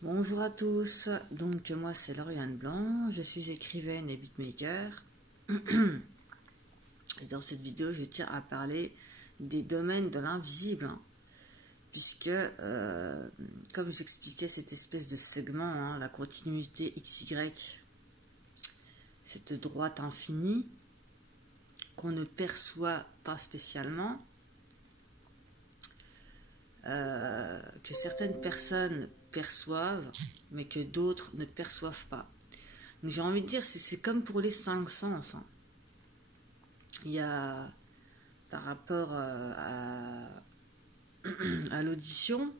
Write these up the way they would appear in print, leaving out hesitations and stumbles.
Bonjour à tous, donc moi c'est Lauriane Blanc, je suis écrivaine et beatmaker. Et dans cette vidéo je tiens à parler des domaines de l'invisible, puisque comme j'expliquais cette espèce de segment, la continuité XY, cette droite infinie qu'on ne perçoit pas spécialement, que certaines personnes perçoivent, mais que d'autres ne perçoivent pas. Donc j'ai envie de dire, c'est comme pour les cinq sens. Il y a, par rapport à l'audition,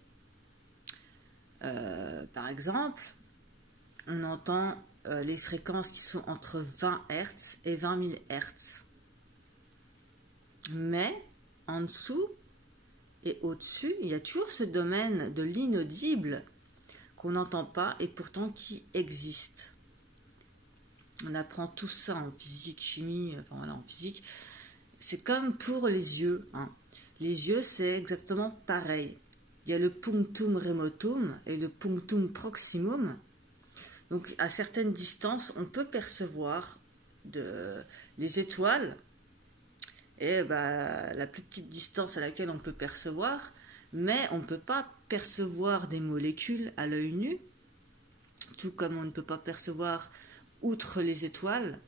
par exemple, on entend les fréquences qui sont entre 20 Hz et 20 000 Hz. Mais en dessous et au-dessus, il y a toujours ce domaine de l'inaudible qu'on n'entend pas et pourtant qui existe. On apprend tout ça en physique, chimie, enfin voilà, en physique. C'est comme pour les yeux. Les yeux, c'est exactement pareil. Il y a le punctum remotum et le punctum proximum. Donc, à certaines distances, on peut percevoir les étoiles. Et la plus petite distance à laquelle on peut percevoir, mais on ne peut pas percevoir des molécules à l'œil nu, tout comme on ne peut pas percevoir outre les étoiles.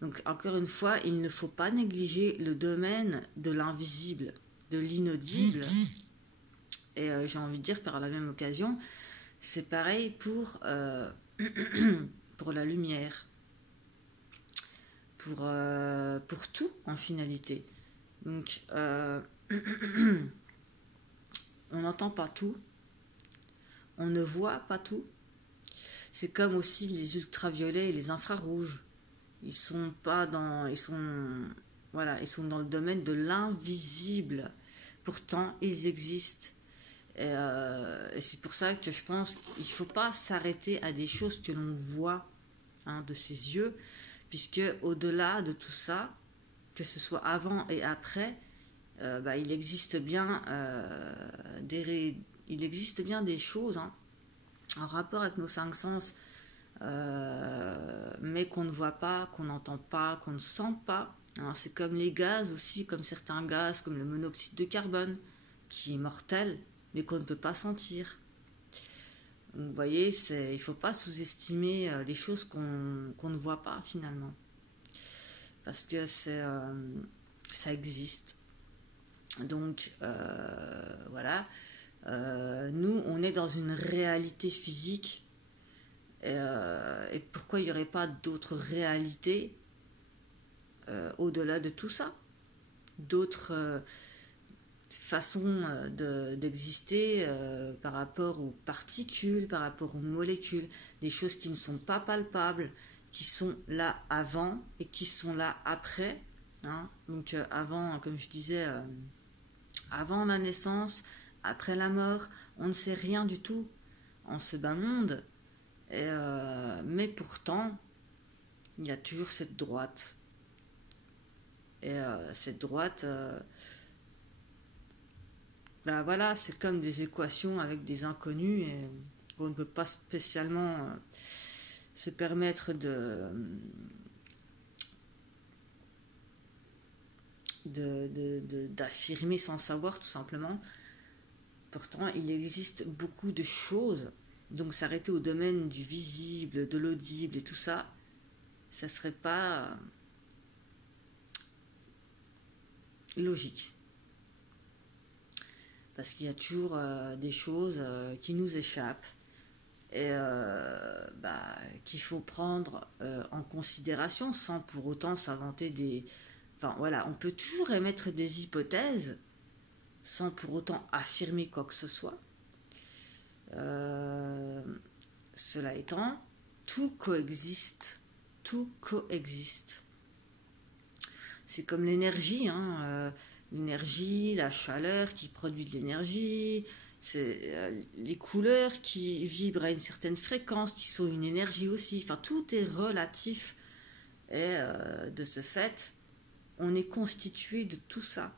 Donc encore une fois, il ne faut pas négliger le domaine de l'invisible, de l'inaudible. Et j'ai envie de dire par la même occasion, c'est pareil pour, pour la lumière. Pour tout en finalité. Donc on n'entend pas tout, on ne voit pas tout. C'est comme aussi les ultraviolets et les infrarouges. Ils sont dans le domaine de l'invisible. Pourtant, ils existent. Et c'est pour ça que je pense qu'il ne faut pas s'arrêter à des choses que l'on voit de ses yeux, puisque au-delà de tout ça, que ce soit avant et après, il existe bien des choses en rapport avec nos cinq sens, mais qu'on ne voit pas, qu'on n'entend pas, qu'on ne sent pas. C'est comme les gaz aussi, comme certains gaz, comme le monoxyde de carbone, qui est mortel, mais qu'on ne peut pas sentir. Donc, vous voyez, il ne faut pas sous-estimer les choses qu'on ne voit pas finalement. Parce que ça existe. Donc, voilà. Nous, on est dans une réalité physique. Et pourquoi il n'y aurait pas d'autres réalités au-delà de tout ça? D'autres façons d'exister par rapport aux particules, par rapport aux molécules, des choses qui ne sont pas palpables, qui sont là avant et qui sont là après. Donc avant, comme je disais, avant la naissance, après la mort, on ne sait rien du tout en ce bas monde. Mais pourtant, il y a toujours cette droite. Et cette droite, voilà, c'est comme des équations avec des inconnus et on ne peut pas spécialement se permettre d'affirmer sans savoir, tout simplement. Pourtant, il existe beaucoup de choses. Donc s'arrêter au domaine du visible, de l'audible et tout ça, ça serait pas logique. Parce qu'il y a toujours des choses qui nous échappent et qu'il faut prendre en considération sans pour autant s'inventer des... Enfin voilà, on peut toujours émettre des hypothèses sans pour autant affirmer quoi que ce soit. Cela étant, tout coexiste. Tout coexiste. C'est comme l'énergie, l'énergie, la chaleur qui produit de l'énergie, c'est les couleurs qui vibrent à une certaine fréquence, qui sont une énergie aussi. Enfin, tout est relatif. Et de ce fait, on est constitué de tout ça.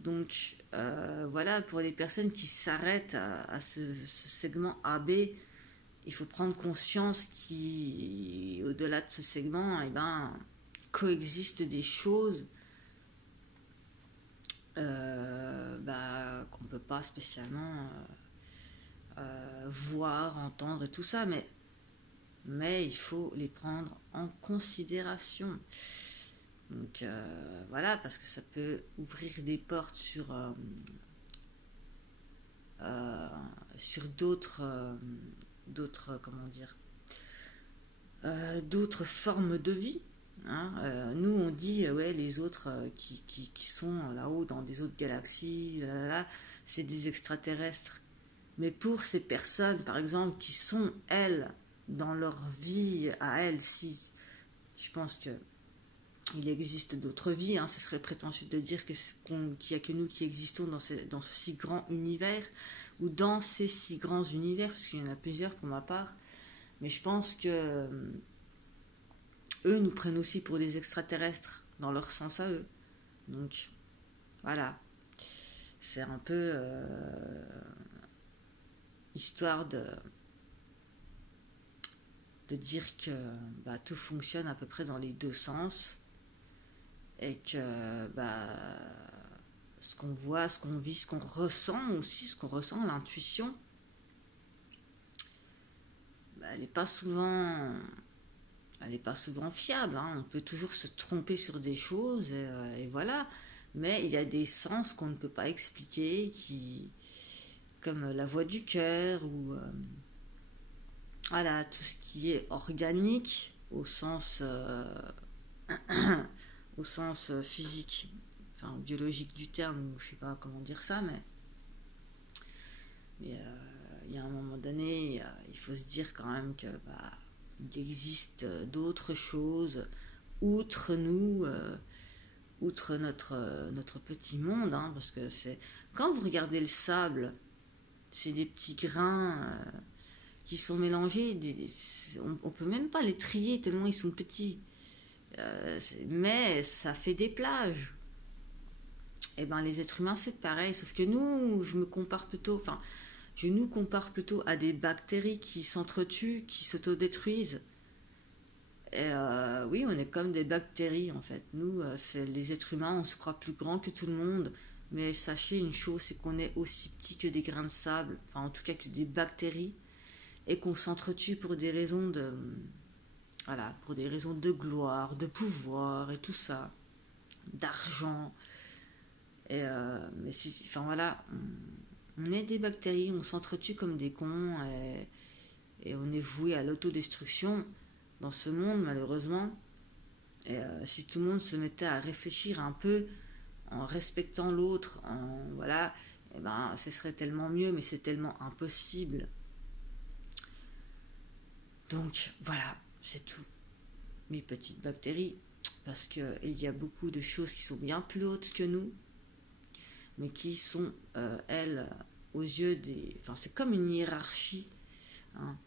Donc, voilà, pour les personnes qui s'arrêtent à ce segment AB, il faut prendre conscience qu'au-delà de ce segment, eh ben, coexistent des choses qu'on ne peut pas spécialement voir, entendre et tout ça, mais il faut les prendre en considération. Donc voilà, parce que ça peut ouvrir des portes sur d'autres formes de vie. Hein. Nous on dit ouais, les autres qui sont là-haut dans des autres galaxies, c'est des extraterrestres. Mais pour ces personnes, par exemple, qui sont elles dans leur vie à elles, si je pense que il existe d'autres vies, hein, ce serait prétentieux de dire qu'il n'y a que nous qui existons dans ce si grand univers, ou dans ces si grands univers, parce qu'il y en a plusieurs pour ma part, mais je pense que eux nous prennent aussi pour des extraterrestres, dans leur sens à eux. Donc, voilà. C'est un peu histoire de dire que tout fonctionne à peu près dans les deux sens, et que ce qu'on voit, ce qu'on vit, ce qu'on ressent aussi, l'intuition, elle n'est pas souvent fiable, hein. On peut toujours se tromper sur des choses, et voilà, mais il y a des sens qu'on ne peut pas expliquer, comme la voix du cœur, ou voilà, tout ce qui est organique au sens physique, enfin biologique du terme, je sais pas comment dire ça, mais il y a un moment donné, il faut se dire quand même que il existe d'autres choses outre nous, outre notre petit monde, hein, parce que quand vous regardez le sable, c'est des petits grains qui sont mélangés, on peut même pas les trier tellement ils sont petits. Mais ça fait des plages. Et les êtres humains c'est pareil, sauf que nous, je nous compare plutôt à des bactéries qui s'entretuent, qui s'autodétruisent. Et oui, on est comme des bactéries en fait. Nous, c'est les êtres humains, on se croit plus grand que tout le monde, mais sachez une chose, c'est qu'on est aussi petit que des grains de sable, enfin en tout cas que des bactéries, et qu'on s'entretue pour des raisons de gloire, de pouvoir et tout ça, d'argent. Et mais on est des bactéries, on s'entretue comme des cons, et on est voué à l'autodestruction dans ce monde malheureusement. Et si tout le monde se mettait à réfléchir un peu en respectant l'autre, ce serait tellement mieux, mais c'est tellement impossible. Donc voilà, c'est tout, mes petites bactéries, parce qu'il y a beaucoup de choses qui sont bien plus hautes que nous, mais qui sont, elles, aux yeux c'est comme une hiérarchie, hein,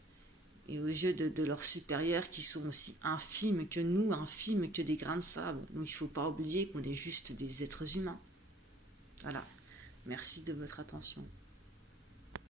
et aux yeux de leurs supérieurs qui sont aussi infimes que nous, infimes que des grains de sable. Donc il ne faut pas oublier qu'on est juste des êtres humains. Voilà, merci de votre attention.